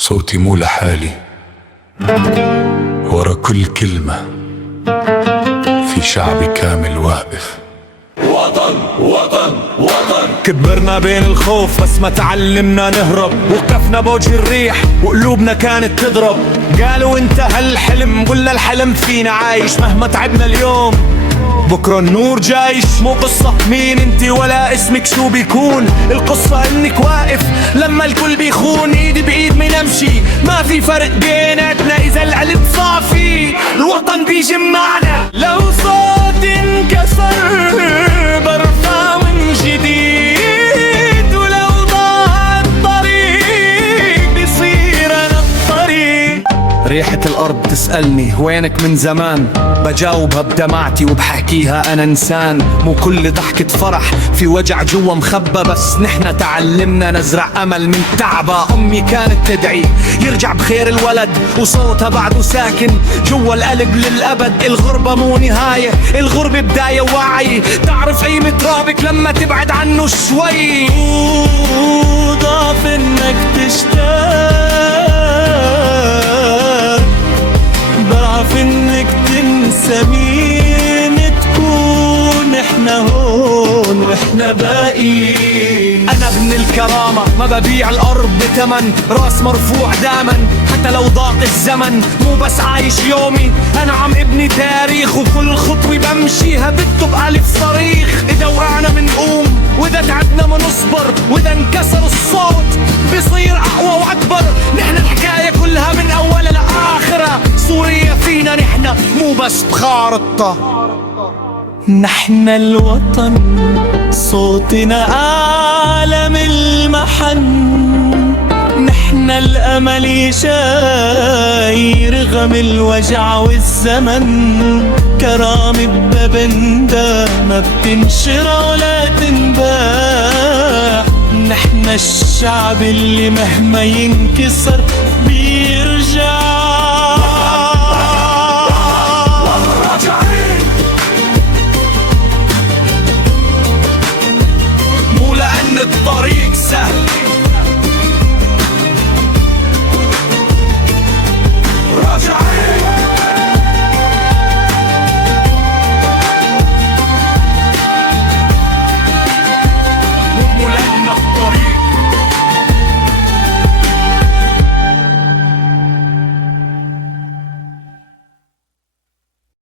صوتي مو لحالي، ورا كل كلمة في شعبي كامل واقف. وطن وطن وطن. كبرنا بين الخوف بس ما تعلمنا نهرب، وقفنا بوجه الريح وقلوبنا كانت تضرب. قالوا انتهى الحلم، قلنا الحلم فينا عايش. مهما تعبنا اليوم بكرة النور جايش. مو قصة مين انتي ولا اسمك شو بيكون، القصة انك واقف لما الكل بيخون. ايدي بايد ما نمشي، ما في فرق بيناتنا اذا القلب صافي. الوطن بيجمعنا، لو صوتي انكسر برفع من جديد، ولو ضاع الطريق بيصير انا الطريق. ريحة الأرض تسألني وينك من زمان، بجاوبها بدمعتي وبحكيها أنا إنسان. مو كل ضحكة فرح، في وجع جوا مخبى، بس نحنا تعلمنا نزرع أمل من تعبة. أمي كانت تدعي يرجع بخير الولد، وصوتها بعده ساكن جوا القلب للأبد. الغربة مو نهاية، الغربة بداية وعي. تعرف قيمة رابك لما تبعد عنه شوي، وضعف إنك تشتاق، ضعف انك تنسى مين تكون. احنا هون واحنا باقيين. انا ابن الكرامة، ما ببيع الارض بتمن، راس مرفوع داما حتى لو ضاق الزمن. مو بس عايش يومي، انا عم ابني تاريخ، وكل خطوة بمشيها بكتب الف صريخ. اذا وقعنا منقوم، واذا تعبنا منصبر، واذا انكسر الصوت بيصير اقوى واكبر. نحن الحكاية كلها من اولها لاخرها، سوريا فينا نحن مو بس بخارطة. نحن الوطن، صوتنا أعلى من المحن. نحن الأمل يشاي رغم الوجع والزمن. كرامة ببندا ما بتنشر ولا تنباع. نحن الشعب اللي مهما ينكسر بيرجع.